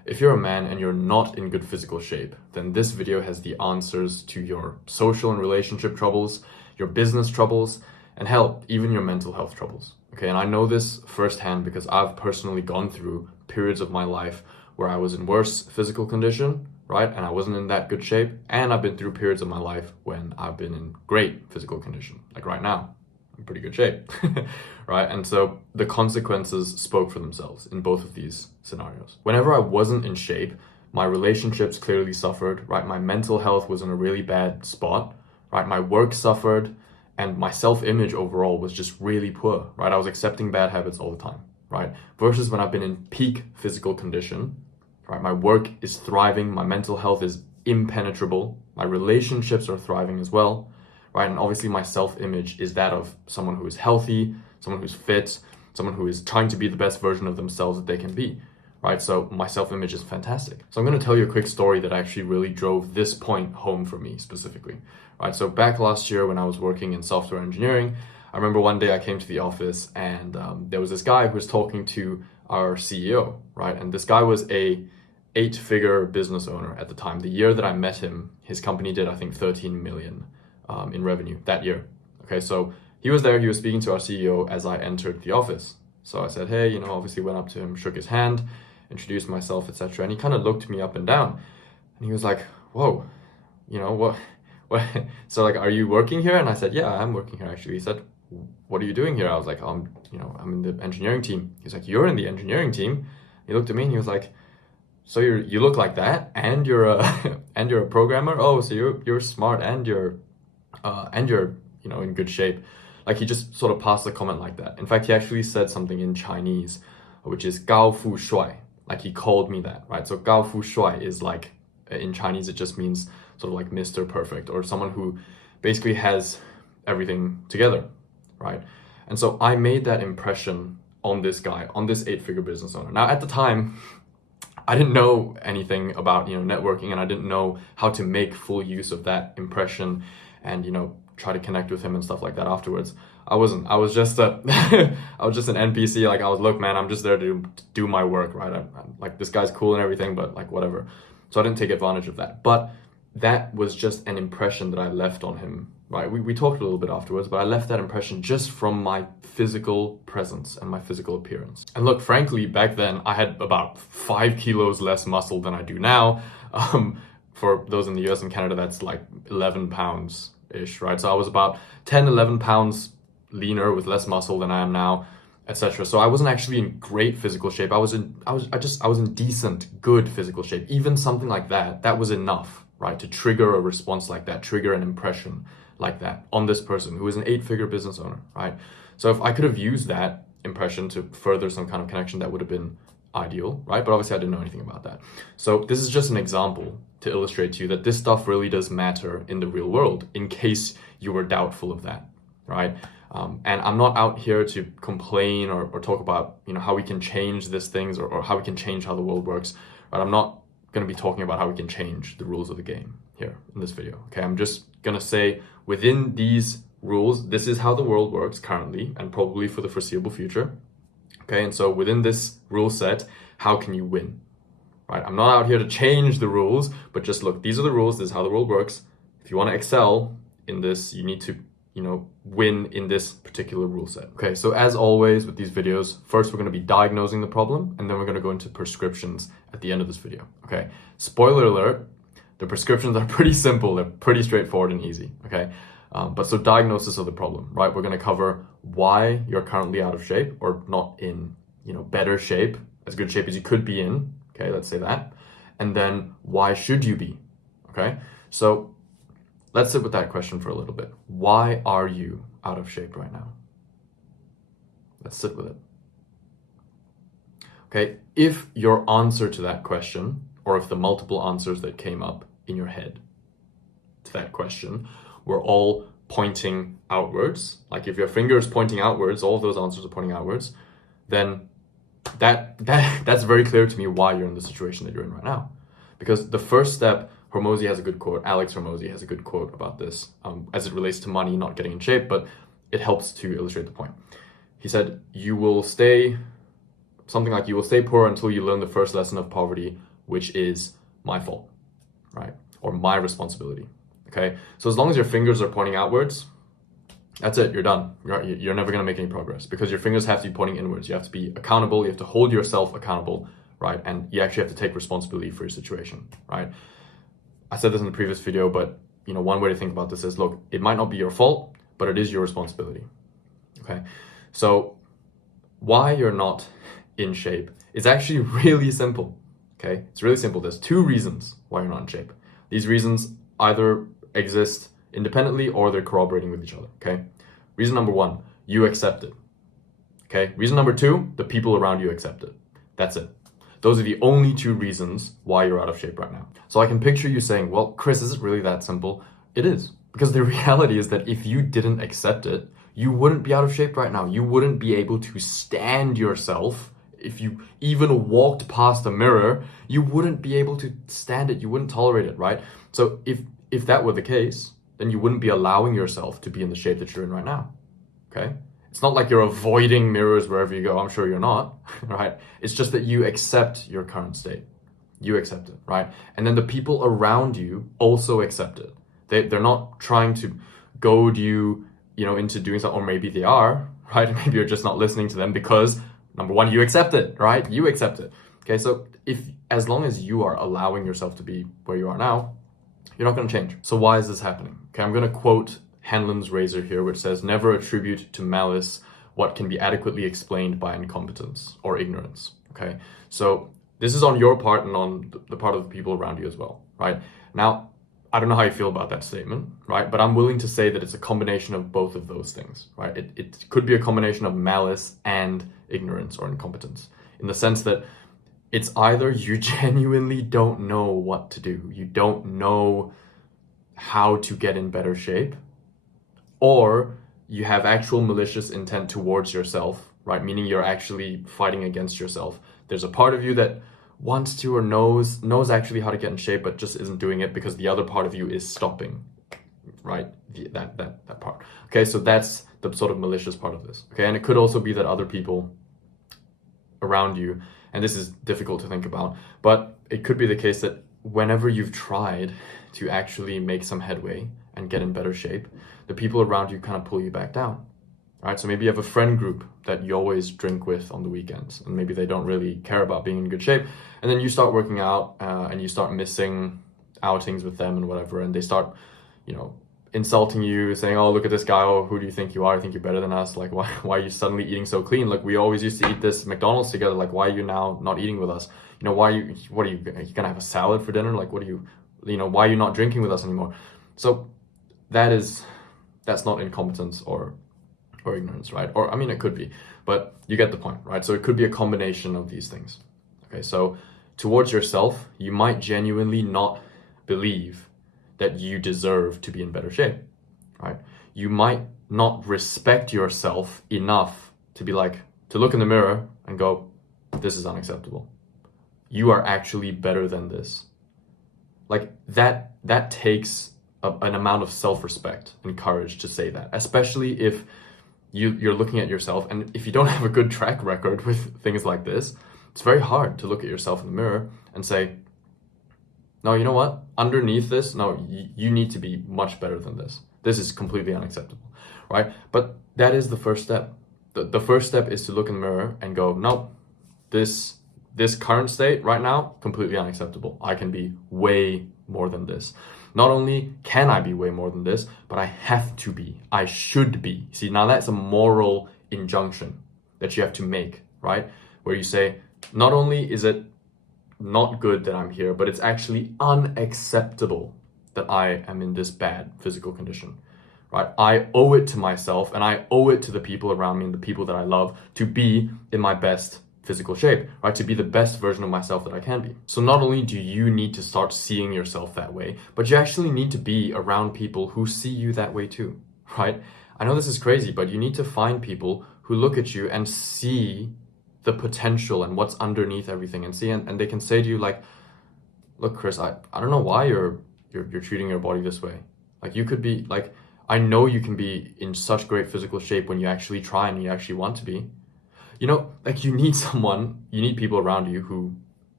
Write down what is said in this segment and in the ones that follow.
If you're a man and you're not in good physical shape, then this video has the answers to your social and relationship troubles, your business troubles, and hell, even your mental health troubles. Okay, and I know this firsthand because I've personally gone through periods of my life where I was in worse physical condition, right? And I wasn't in that good shape. And I've been through periods of my life when I've been in great physical condition, like right now. I'm in pretty good shape, right? And so the consequences spoke for themselves in both of these scenarios. Whenever I wasn't in shape, my relationships clearly suffered, right? My mental health was in a really bad spot, right? My work suffered, and my self-image overall was just really poor, right? I was accepting bad habits all the time, right? Versus when I've been in peak physical condition, right? My work is thriving, my mental health is impenetrable, my relationships are thriving as well, right? And obviously my self-image is that of someone who is healthy, someone who's fit, someone who is trying to be the best version of themselves that they can be, right? So my self-image is fantastic. So I'm going to tell you a quick story that actually really drove this point home for me specifically, right? So back last year when I was working in software engineering, I remember one day I came to the office and there was this guy who was talking to our CEO, right? And this guy was a 8-figure business owner at the time. The year that I met him, his company did, I think, 13 million in revenue that year. Okay, so he was there, he was speaking to our CEO as I entered the office. So I said, hey, obviously went up to him, shook his hand, introduced myself, etc. And he kind of looked me up and down. And he was like, whoa, what? So like, are you working here? And I said, yeah, I'm working here actually. He said, what are you doing here? I was like, I'm in the engineering team. He's like, you're in the engineering team? He looked at me and he was like, so you look like that, and you're a and you're a programmer. Oh, so you're smart and you're in good shape. Like he just sort of passed the comment like that. In fact, he actually said something in Chinese, which is 高富帅. Like he called me that, right? So 高富帅 is like, in Chinese, it just means sort of like Mr. Perfect, or someone who basically has everything together, right? And so I made that impression on this guy, on this 8-figure business owner. Now at the time, I didn't know anything about networking, and I didn't know how to make full use of that impression and try to connect with him and stuff like that afterwards. I was just I was just an NPC. Like I was, look man, I'm just there to do my work, right? I'm like, this guy's cool and everything, but like whatever. So I didn't take advantage of that. But that was just an impression that I left on him, right? We talked a little bit afterwards, but I left that impression just from my physical presence and my physical appearance. And look, frankly, back then I had about 5 kilos less muscle than I do now. For those in the US and Canada, that's like 11 pounds ish, right? So I was about 10, 11 pounds leaner with less muscle than I am now, etc. So I wasn't actually in great physical shape. I was in decent, good physical shape. Even something like that was enough, right, to trigger a response like that, trigger an impression like that on this person who is an 8-figure business owner, right? So if I could have used that impression to further some kind of connection, that would have been ideal, right? But obviously I didn't know anything about that. So this is just an example to illustrate to you that this stuff really does matter in the real world, in case you were doubtful of that, right? And I'm not out here to complain or talk about how we can change these things or how we can change how the world works, right? I'm not going to be talking about how we can change the rules of the game here in this video, okay? I'm just going to say within these rules, this is how the world works currently and probably for the foreseeable future, okay? And so within this rule set, how can you win, right? I'm not out here to change the rules, but just look, these are the rules, this is how the world works. If you want to excel in this, you need to win in this particular rule set. Okay, so as always with these videos, first we're going to be diagnosing the problem, and then we're going to go into prescriptions at the end of this video, okay? Spoiler alert, the prescriptions are pretty simple, they're pretty straightforward and easy, okay? But so diagnosis of the problem, right? We're going to cover why you're currently out of shape or not in, better shape, as good shape as you could be in, okay? Let's say that. And then why should you be, okay? So let's sit with that question for a little bit. Why are you out of shape right now? Let's sit with it. Okay, if your answer to that question, or if the multiple answers that came up in your head to that question were all pointing outwards, like if your finger is pointing outwards, all of those answers are pointing outwards, then that's very clear to me why you're in the situation that you're in right now. Because the first step, Hormozy has a good quote, Alex Hormozy has a good quote about this as it relates to money not getting in shape, but it helps to illustrate the point. He said, you will stay poor until you learn the first lesson of poverty which is my fault, right? Or my responsibility, okay? So as long as your fingers are pointing outwards, that's it, you're done. You're never gonna make any progress because your fingers have to be pointing inwards. You have to be accountable, you have to hold yourself accountable, right? And you actually have to take responsibility for your situation, right? I said this in the previous video, but one way to think about this is, look, it might not be your fault, but it is your responsibility, okay? So why you're not in shape is actually really simple, okay? It's really simple. There's two reasons why you're not in shape. These reasons either exist independently or they're corroborating with each other, okay? Reason number one, you accept it, okay? Reason number two, the people around you accept it. That's it. Those are the only two reasons why you're out of shape right now. So I can picture you saying, well, Chris, is it really that simple? It is, because the reality is that if you didn't accept it, you wouldn't be out of shape right now. You wouldn't be able to stand yourself. If you even walked past a mirror, you wouldn't be able to stand it. You wouldn't tolerate it, right? So if that were the case, then you wouldn't be allowing yourself to be in the shape that you're in right now, okay? It's not like you're avoiding mirrors wherever you go. I'm sure you're not, right? It's just that you accept your current state. You accept it, right? And then the people around you also accept it. They're not trying to goad you, into doing something, or maybe they are, right? Maybe you're just not listening to them because, number one, you accept it, right? You accept it, okay? So as long as you are allowing yourself to be where you are now, you're not going to change. So why is this happening? Okay, I'm going to quote Hanlon's razor here, which says, never attribute to malice what can be adequately explained by incompetence or ignorance, okay? So this is on your part and on the part of the people around you as well, right? Now, I don't know how you feel about that statement, right? But I'm willing to say that it's a combination of both of those things, right? It could be a combination of malice and ignorance or incompetence, in the sense that it's either you genuinely don't know what to do, you don't know how to get in better shape, or you have actual malicious intent towards yourself, right? Meaning you're actually fighting against yourself. There's a part of you that wants to or knows actually how to get in shape, but just isn't doing it because the other part of you is stopping, right? That part. Okay, so that's the sort of malicious part of this. Okay, and it could also be that other people around you, and this is difficult to think about, but it could be the case that whenever you've tried to actually make some headway and get in better shape, the people around you kind of pull you back down, right? So maybe you have a friend group that you always drink with on the weekends, and maybe they don't really care about being in good shape, and then you start working out and you start missing outings with them and whatever, and they start, insulting you, saying, oh, look at this guy, oh, who do you think you are? I think you're better than us. Like, why are you suddenly eating so clean? Like, we always used to eat this McDonald's together. Like, why are you now not eating with us? What are you gonna have a salad for dinner? Like, why are you not drinking with us anymore? So that's not incompetence or ignorance, right? Or, I mean, it could be, but you get the point, right? So it could be a combination of these things. Okay, so towards yourself, you might genuinely not believe that you deserve to be in better shape, right? You might not respect yourself enough to look in the mirror and go, this is unacceptable. You are actually better than this. Like that takes an amount of self-respect and courage to say that, especially if you're looking at yourself, and if you don't have a good track record with things like this, it's very hard to look at yourself in the mirror and say, no, you know what? Underneath this, no, you need to be much better than this. This is completely unacceptable, right? But that is the first step. The first step is to look in the mirror and go, no, this current state right now, completely unacceptable. I can be way more than this. Not only can I be way more than this, but I have to be. I should be. See, now that's a moral injunction that you have to make, right? Where you say, not only is it not good that I'm here, but it's actually unacceptable that I am in this bad physical condition, right? I owe it to myself, and I owe it to the people around me and the people that I love to be in my best physical shape, right? To be the best version of myself that I can be. So not only do you need to start seeing yourself that way, but you actually need to be around people who see you that way too, right? I know this is crazy, but you need to find people who look at you and see the potential and what's underneath everything, and they can say to you, like, look, Chris, I don't know why you're treating your body this way. Like, you could be like, I know you can be in such great physical shape when you actually try and you actually want to be. Like, you need people around you who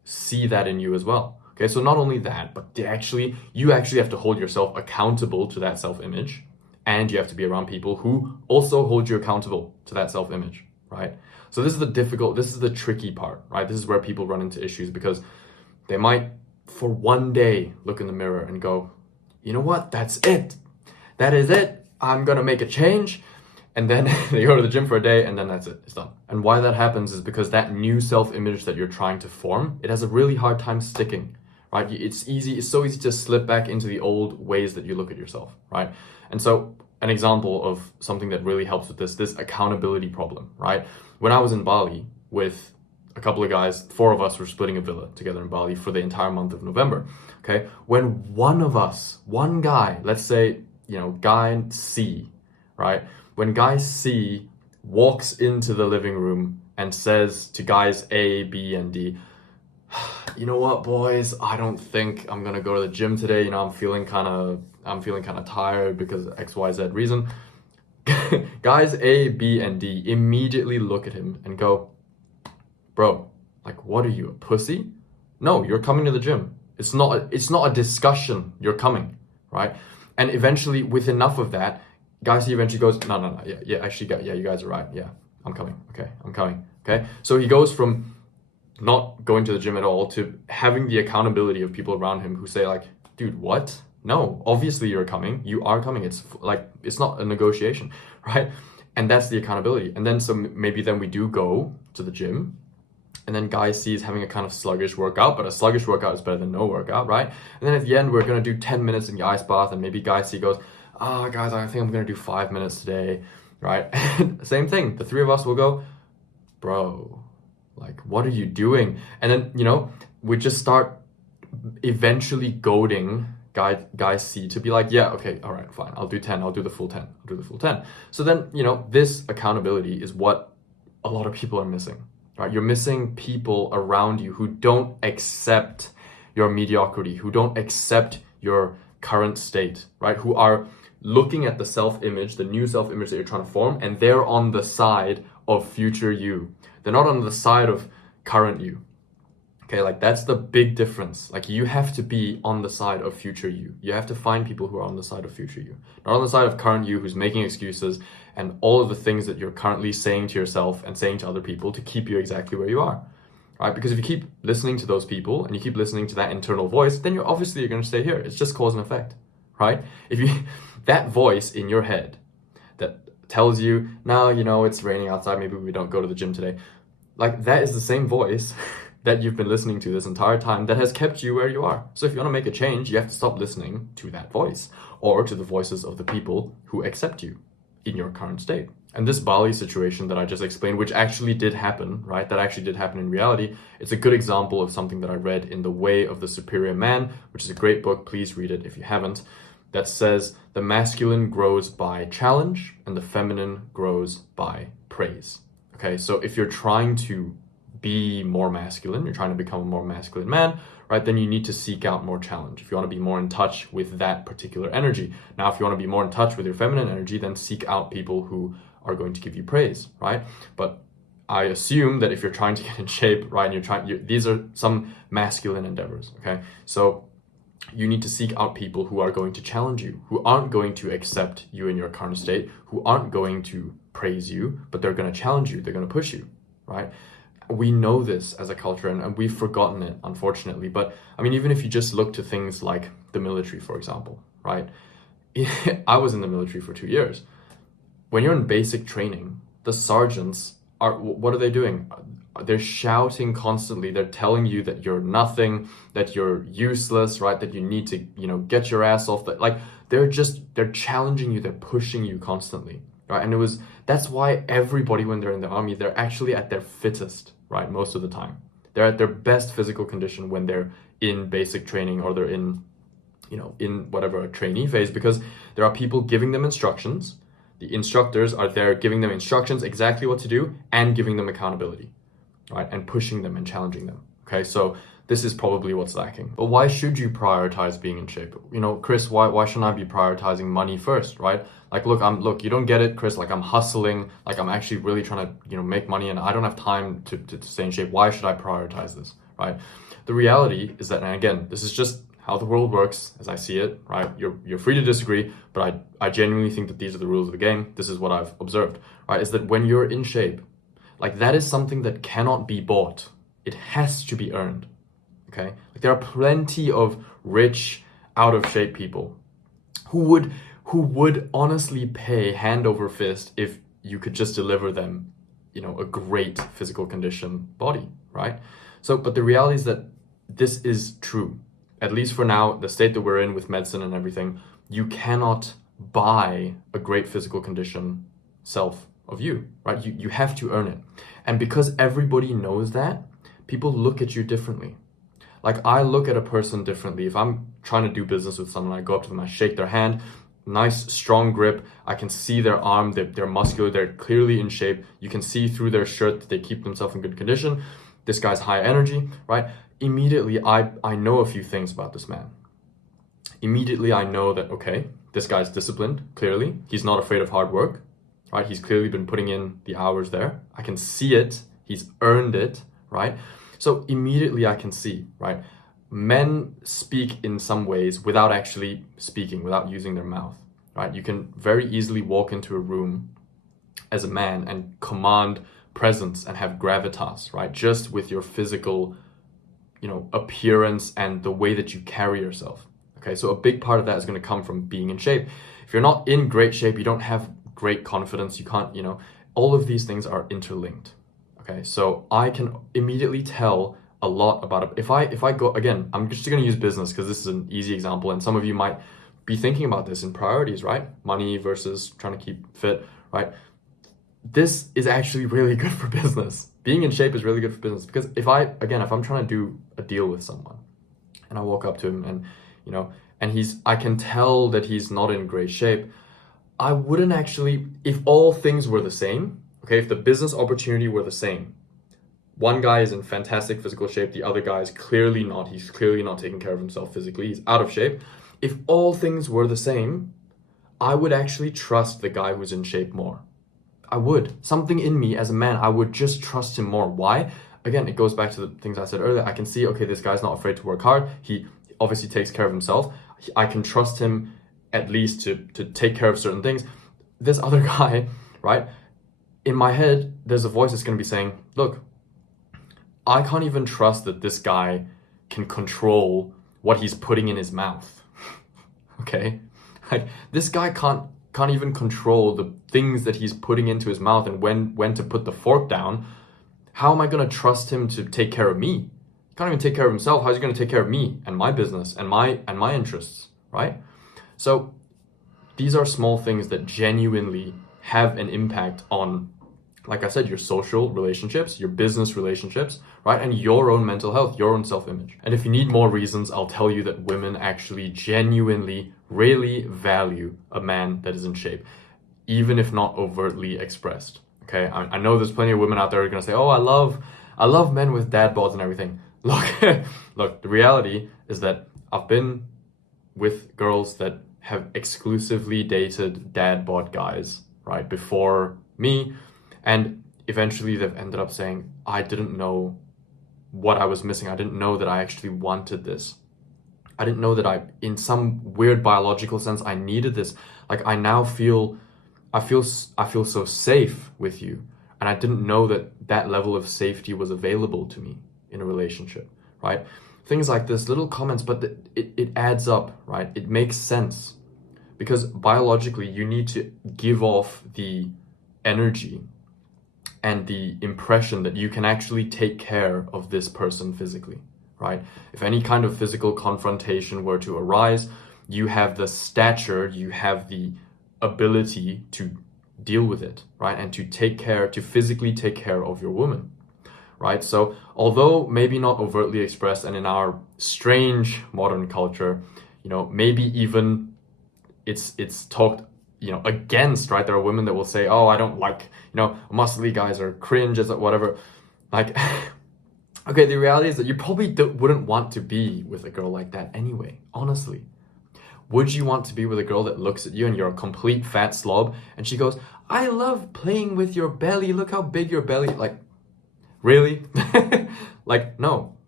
see that in you as well. Okay, so not only that, but you actually have to hold yourself accountable to that self-image, and you have to be around people who also hold you accountable to that self-image, right? So this is the tricky part, right? This is where people run into issues, because they might, for one day, look in the mirror and go, you know what, that's it. That is it. I'm gonna make a change. And then they go to the gym for a day, and then that's it. It's done. And why that happens is because that new self-image that you're trying to form, it has a really hard time sticking, right? It's so easy to slip back into the old ways that you look at yourself, right? And so an example of something that really helps with this accountability problem, right? When I was in Bali with a couple of guys, 4 of us were splitting a villa together in Bali for the entire month of November, okay? When one guy, let's say, guy C, right? When guy C walks into the living room and says to guys A, B, and D, you know what, boys, I don't think I'm gonna go to the gym today. I'm feeling kind of tired because XYZ reason. Guys A, B, and D immediately look at him and go, bro, like, what are you, a pussy? No, you're coming to the gym. It's not a discussion. You're coming, right? And eventually, with enough of that, guys, he eventually goes, no, yeah, actually, yeah, you guys are right. Yeah, I'm coming. Okay, I'm coming. Okay, so he goes from not going to the gym at all to having the accountability of people around him who say like, dude, what? No, obviously you're coming. You are coming. It's like, it's not a negotiation, right? And that's the accountability. And then maybe then we do go to the gym, and then guy C is having a kind of sluggish workout, but a sluggish workout is better than no workout, right? And then at the end, we're gonna do 10 minutes in the ice bath, and maybe guy C goes, guys, I think I'm gonna do 5 minutes today, right? Same thing, the 3 of us will go, bro, like, what are you doing? And then, we just start eventually goading guy C to be like, yeah, okay, all right, fine, I'll do 10, I'll do the full 10. So then, this accountability is what a lot of people are missing, right? You're missing people around you who don't accept your mediocrity, who don't accept your current state, right? Who are looking at the self-image, the new self-image that you're trying to form, and they're on the side of future you. They're not on the side of current you. Okay, like, that's the big difference. Like, you have to be on the side of future you. You have to find people who are on the side of future you, not on the side of current you who's making excuses and all of the things that you're currently saying to yourself and saying to other people to keep you exactly where you are, right? Because if you keep listening to those people and you keep listening to that internal voice, then you're going to stay here. It's just cause and effect, right? That voice in your head that tells you, now, it's raining outside, maybe we don't go to the gym today. Like, that is the same voice that you've been listening to this entire time that has kept you where you are. So if you want to make a change, you have to stop listening to that voice or to the voices of the people who accept you in your current state. And this Bali situation that I just explained, which actually did happen, right? That actually did happen in reality. It's a good example of something that I read in The Way of the Superior Man, which is a great book. Please read it if you haven't. That says the masculine grows by challenge and the feminine grows by praise. Okay, so if you're trying to be more masculine, you're trying to become a more masculine man, right, then you need to seek out more challenge if you want to be more in touch with that particular energy. Now, if you want to be more in touch with your feminine energy, then seek out people who are going to give you praise, right? But I assume that if you're trying to get in shape, right, and these are some masculine endeavors, okay? So you need to seek out people who are going to challenge you, who aren't going to accept you in your current state, who aren't going to praise you, but they're going to challenge you, they're going to push you, right? We know this as a culture, and we've forgotten it, unfortunately. But I mean, even if you just look to things like the military, for example, right? I was in the military for 2 years. When you're in basic training, the sergeants what are they doing? They're shouting constantly. They're telling you that you're nothing, that you're useless, right? That you need to, get your ass off. That, like, they're challenging you. They're pushing you constantly, right? And that's why everybody, when they're in the army, they're actually at their fittest, right? Most of the time, they're at their best physical condition when they're in basic training or they're in, in whatever trainee phase, because there are people giving them instructions. The instructors are there giving them instructions exactly what to do and giving them accountability, right? And pushing them and challenging them. Okay, so this is probably what's lacking. But why should you prioritize being in shape? Chris, why shouldn't I be prioritizing money first, right? Like, look, you don't get it, Chris. Like, I'm hustling. Like, I'm actually really trying to, make money, and I don't have time to stay in shape. Why should I prioritize this, right? The reality is that, and again, this is just how the world works as I see it, right? You're free to disagree, but I genuinely think that these are the rules of the game. This is what I've observed, right? Is that when you're in shape, like that is something that cannot be bought. It has to be earned, okay? Like there are plenty of rich, out of shape people who would honestly pay hand over fist if you could just deliver them, a great physical condition body, right? So, but the reality is that this is true. At least for now, the state that we're in with medicine and everything, you cannot buy a great physical condition self of you, right? You have to earn it. And because everybody knows that, people look at you differently. Like I look at a person differently. If I'm trying to do business with someone, I go up to them, I shake their hand, nice strong grip. I can see their arm, they're muscular, they're clearly in shape. You can see through their shirt that they keep themselves in good condition. This guy's high energy, right? Immediately, I know a few things about this man. Immediately, I know that, okay, this guy's disciplined, clearly. He's not afraid of hard work, right? He's clearly been putting in the hours there. I can see it. He's earned it, right? So immediately I can see, right? Men speak in some ways without actually speaking, without using their mouth, right? You can very easily walk into a room as a man and command presence and have gravitas, right? Just with your physical, appearance and the way that you carry yourself. Okay, so a big part of that is going to come from being in shape. If you're not in great shape, you don't have great confidence, you can't, all of these things are interlinked. Okay, so I can immediately tell a lot about it. If I go, again, I'm just going to use business because this is an easy example, and some of you might be thinking about this in priorities, right? Money versus trying to keep fit, right? This is actually really good for business. Being in shape is really good for business because if I'm trying to do a deal with someone and I walk up to him and, I can tell that he's not in great shape, I wouldn't actually, if all things were the same, okay, if the business opportunity were the same, one guy is in fantastic physical shape, the other guy is clearly not. He's clearly not taking care of himself physically. He's out of shape. If all things were the same, I would actually trust the guy who's in shape more. I would. Something in me as a man, I would just trust him more. Why? Again, it goes back to the things I said earlier. I can see, okay, this guy's not afraid to work hard. He obviously takes care of himself. I can trust him at least to take care of certain things. This other guy, right? In my head, there's a voice that's going to be saying, look, I can't even trust that this guy can control what he's putting in his mouth. Okay? Like, this guy can't even control the things that he's putting into his mouth and when to put the fork down. How am I going to trust him to take care of me? He can't even take care of himself. How's he going to take care of me and my business and my interests, right? So these are small things that genuinely have an impact on, like I said, your social relationships, your business relationships, right? And your own mental health, your own self-image. And if you need more reasons, I'll tell you that women actually genuinely really value a man that is in shape, even if not overtly expressed. Okay, I know there's plenty of women out there who are gonna say, oh, I love men with dad bods and everything. Look, the reality is that I've been with girls that have exclusively dated dad bod guys, right, before me. And eventually they've ended up saying, I didn't know what I was missing. I didn't know that I actually wanted this. I didn't know that in some weird biological sense, I needed this. Like I now I feel so safe with you. And I didn't know that level of safety was available to me in a relationship, right? Things like this, little comments, but it adds up, right? It makes sense because biologically you need to give off the energy and the impression that you can actually take care of this person physically, right? If any kind of physical confrontation were to arise, you have the stature, you have the ability to deal with it, right? And to physically take care of your woman, right? So although maybe not overtly expressed, and in our strange modern culture, maybe even it's talked against, right? There are women that will say, oh, I don't like, muscly guys are cringe, as whatever. Like, okay, the reality is that you probably wouldn't want to be with a girl like that anyway, honestly. Would you want to be with a girl that looks at you and you're a complete fat slob and she goes, I love playing with your belly, look how big your belly, like, really? Like, no,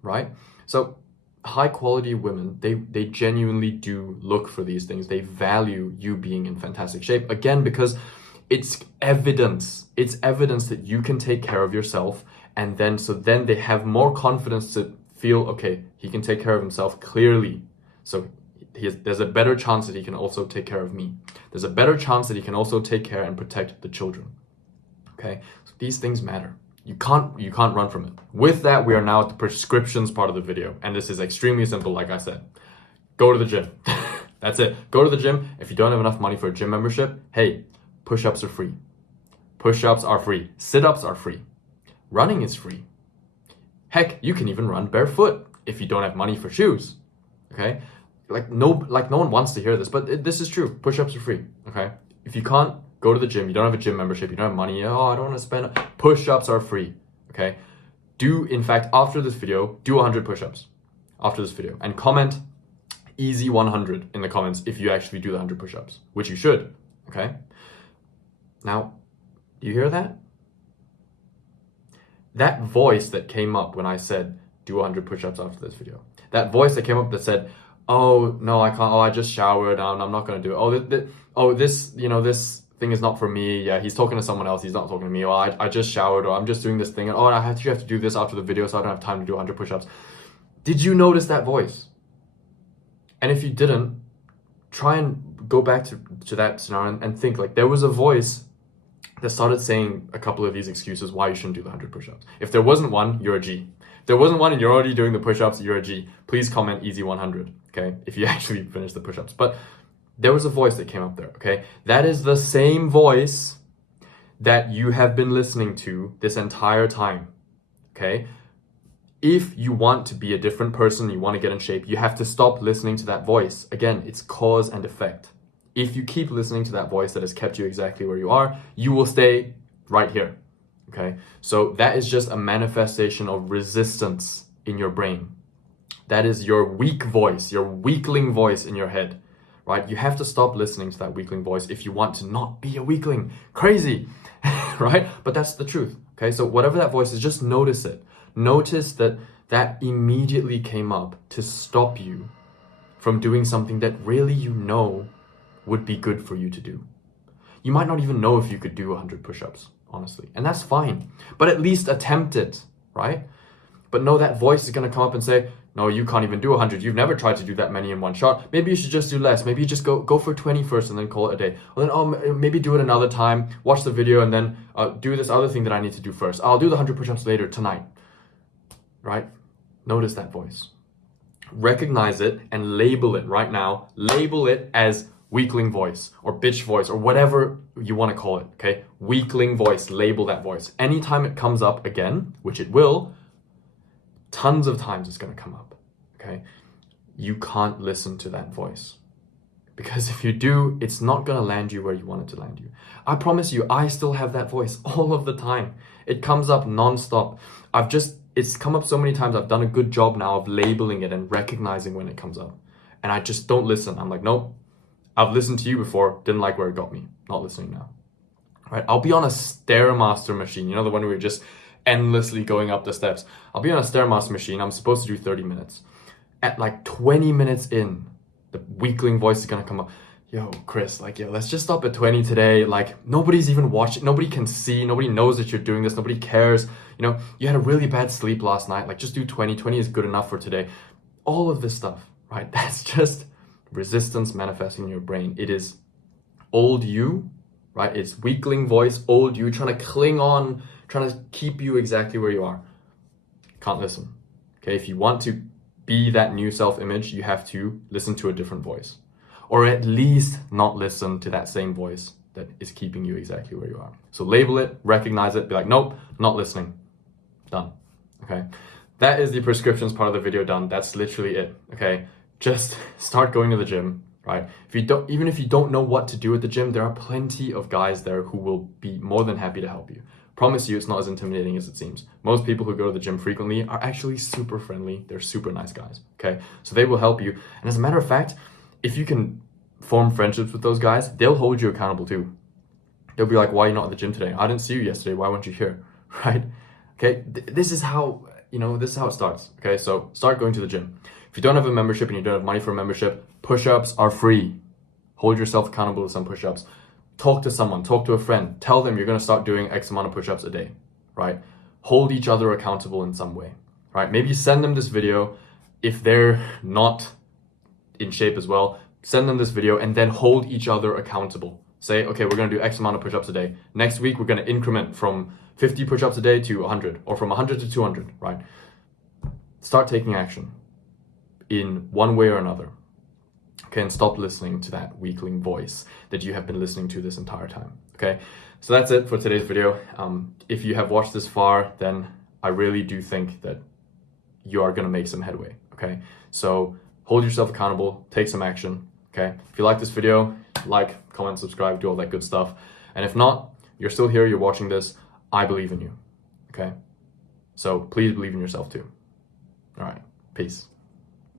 right? So high quality women, they genuinely do look for these things. They value you being in fantastic shape. Again, because it's evidence. It's evidence that you can take care of yourself. And then they have more confidence to feel, okay, he can take care of himself clearly. So there's a better chance that he can also take care of me. There's a better chance that he can also take care and protect the children. Okay, so these things matter. You can't run from it. With that, we are now at the prescriptions part of the video. And this is extremely simple, like I said. Go to the gym. That's it. Go to the gym. If you don't have enough money for a gym membership, hey, push-ups are free. Push-ups are free. Sit-ups are free. Running is free. Heck, you can even run barefoot if you don't have money for shoes. Okay? Like no one wants to hear this, but this is true. Push-ups are free. Okay? If you can't go to the gym, you don't have a gym membership, you don't have money, oh, I don't want to spend, push-ups are free. Okay? In fact, after this video, do 100 push-ups after this video and comment easy 100 in the comments if you actually do the 100 push-ups, which you should. Okay? Now, do you hear that? That voice that came up when I said do 100 push-ups after this video, that voice that came up that said, oh, no, I can't, oh, I just showered, I'm not going to do it. This thing is not for me. Yeah, he's talking to someone else, he's not talking to me. Or I just showered, or I'm just doing this thing, and I have to do this after the video, so I don't have time to do 100 push-ups. Did you notice that voice? And if you didn't, try and go back to that scenario and think, like, there was a voice that started saying a couple of these excuses why you shouldn't do the 100 push-ups. If there wasn't one, you're a G. If there wasn't one and you're already doing the push-ups, you're a G. Please comment easy 100, okay? If you actually finish the push-ups. But there was a voice that came up there, okay? That is the same voice that you have been listening to this entire time, okay? If you want to be a different person, you want to get in shape, you have to stop listening to that voice. Again, it's cause and effect. If you keep listening to that voice that has kept you exactly where you are, you will stay right here, okay? So that is just a manifestation of resistance in your brain. That is your weak voice, your weakling voice in your head, right? You have to stop listening to that weakling voice if you want to not be a weakling. Crazy, right? But that's the truth, okay? So whatever that voice is, just notice it. Notice that immediately came up to stop you from doing something that really would be good for you to do. You might not even know if you could do 100 push-ups, honestly, and that's fine, but at least attempt it, right? But no, that voice is going to come up and say, no, you can't even do 100. You've never tried to do that many in one shot. Maybe you should just do less. Maybe you just go for 20 first and then call it a day. Or then, maybe do it another time, watch the video, and then do this other thing that I need to do first. I'll do the 100 push-ups later tonight, right? Notice that voice. Recognize it and label it right now. Label it as weakling voice or bitch voice or whatever you want to call it, okay? Weakling voice, label that voice. Anytime it comes up again, which it will, tons of times it's going to come up, okay? You can't listen to that voice. Because if you do, it's not going to land you where you want it to land you. I promise you, I still have that voice all of the time. It comes up non-stop. It's come up so many times. I've done a good job now of labeling it and recognizing when it comes up. And I just don't listen. I'm like, nope. I've listened to you before, didn't like where it got me. Not listening now. Right? I'll be on a Stairmaster machine. You know, the one where you're just endlessly going up the steps. I'll be on a Stairmaster machine. I'm supposed to do 30 minutes. At like 20 minutes in, the weakling voice is gonna come up. Yo, Chris, let's just stop at 20 today. Like, nobody's even watching. Nobody can see. Nobody knows that you're doing this. Nobody cares. You know, you had a really bad sleep last night. Like, just do 20. 20 is good enough for today. All of this stuff, right? That's just resistance manifesting in your brain. It is old you, right? It's weakling voice, old you, trying to cling on, trying to keep you exactly where you are. Can't listen. Okay, if you want to be that new self-image, you have to listen to a different voice. Or at least not listen to that same voice that is keeping you exactly where you are. So label it, recognize it, be like, nope, not listening. Done. Okay, that is the prescriptions part of the video done. That's literally it. Okay, just start going to the gym, right? Even if you don't know what to do at the gym, there are plenty of guys there who will be more than happy to help you. Promise you, it's not as intimidating as it seems. Most people who go to the gym frequently are actually super friendly. They're super nice guys, okay? So they will help you. And as a matter of fact, if you can form friendships with those guys, they'll hold you accountable too. They'll be like, why are you not at the gym today? I didn't see you yesterday. Why weren't you here? Right? Okay, this is how, this is how it starts. Okay, so start going to the gym. If you don't have a membership and you don't have money for a membership, push-ups are free. Hold yourself accountable to some push-ups. Talk to someone, talk to a friend. Tell them you're going to start doing X amount of push-ups a day, right? Hold each other accountable in some way, right? Maybe send them this video. If they're not in shape as well, send them this video and then hold each other accountable. Say, okay, we're going to do X amount of push-ups a day. Next week, we're going to increment from 50 push-ups a day to 100, or from 100 to 200, right? Start taking action in one way or another. Okay, and stop listening to that weakling voice that you have been listening to this entire time. Okay, so that's it for today's video. If you have watched this far, then I really do think that you are going to make some headway. Okay, so hold yourself accountable, take some action. Okay, if you like this video, like, comment, subscribe, do all that good stuff. And if not, you're still here, you're watching this, I believe in you. Okay, so please believe in yourself too. All right, peace.